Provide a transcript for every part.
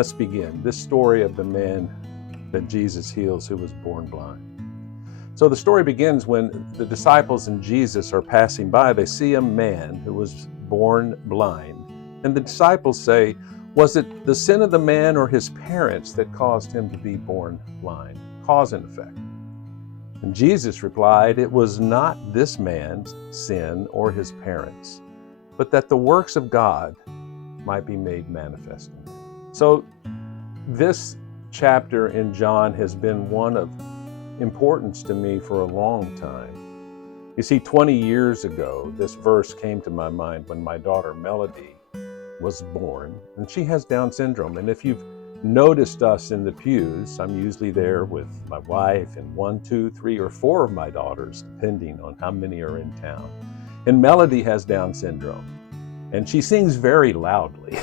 Let's begin. This story of the man that Jesus heals who was born blind. So the story begins when the disciples and Jesus are passing by. They see a man who was born blind. And the disciples say, was it the sin of the man or his parents that caused him to be born blind? Cause and effect. And Jesus replied, it was not this man's sin or his parents, but that the works of God might be made manifest in him. So this chapter in John has been one of importance to me for a long time. You see, 20 years ago, this verse came to my mind when my daughter Melody was born, and she has Down syndrome. And if you've noticed us in the pews, I'm usually there with my wife and 1, 2, 3, or 4 of my daughters, depending on how many are in town. And Melody has Down syndrome, and she sings very loudly.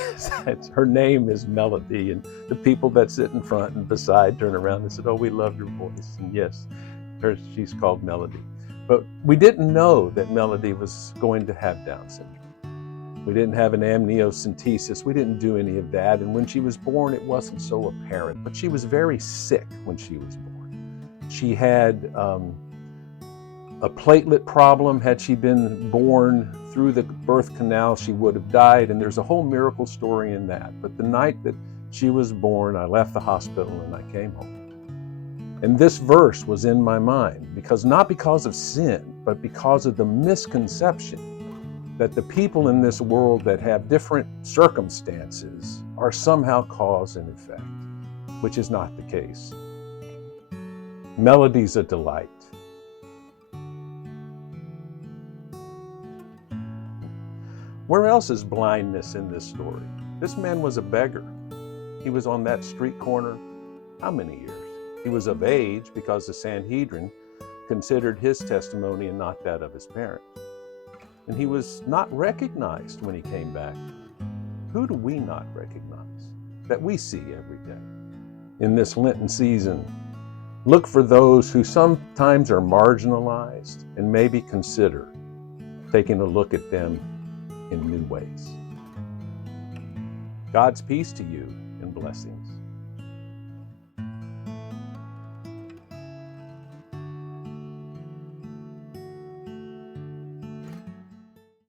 Her name is Melody, and the people that sit in front and beside turn around and said, oh, we love your voice. And yes, she's called Melody. But we didn't know that Melody was going to have Down syndrome. We didn't have an amniocentesis. We didn't do any of that. And when she was born, it wasn't so apparent. But she was very sick when she was born. She had a platelet problem. Had she been born through the birth canal, she would have died. And there's a whole miracle story in that. But the night that she was born, I left the hospital and I came home. And this verse was in my mind, not because of sin, but because of the misconception that the people in this world that have different circumstances are somehow cause and effect, which is not the case. Melody's a delight. Where else is blindness in this story? This man was a beggar. He was on that street corner how many years? He was of age because the Sanhedrin considered his testimony and not that of his parents. And he was not recognized when he came back. Who do we not recognize that we see every day? In this Lenten season, look for those who sometimes are marginalized and maybe consider taking a look at them in new ways. God's peace to you and blessings.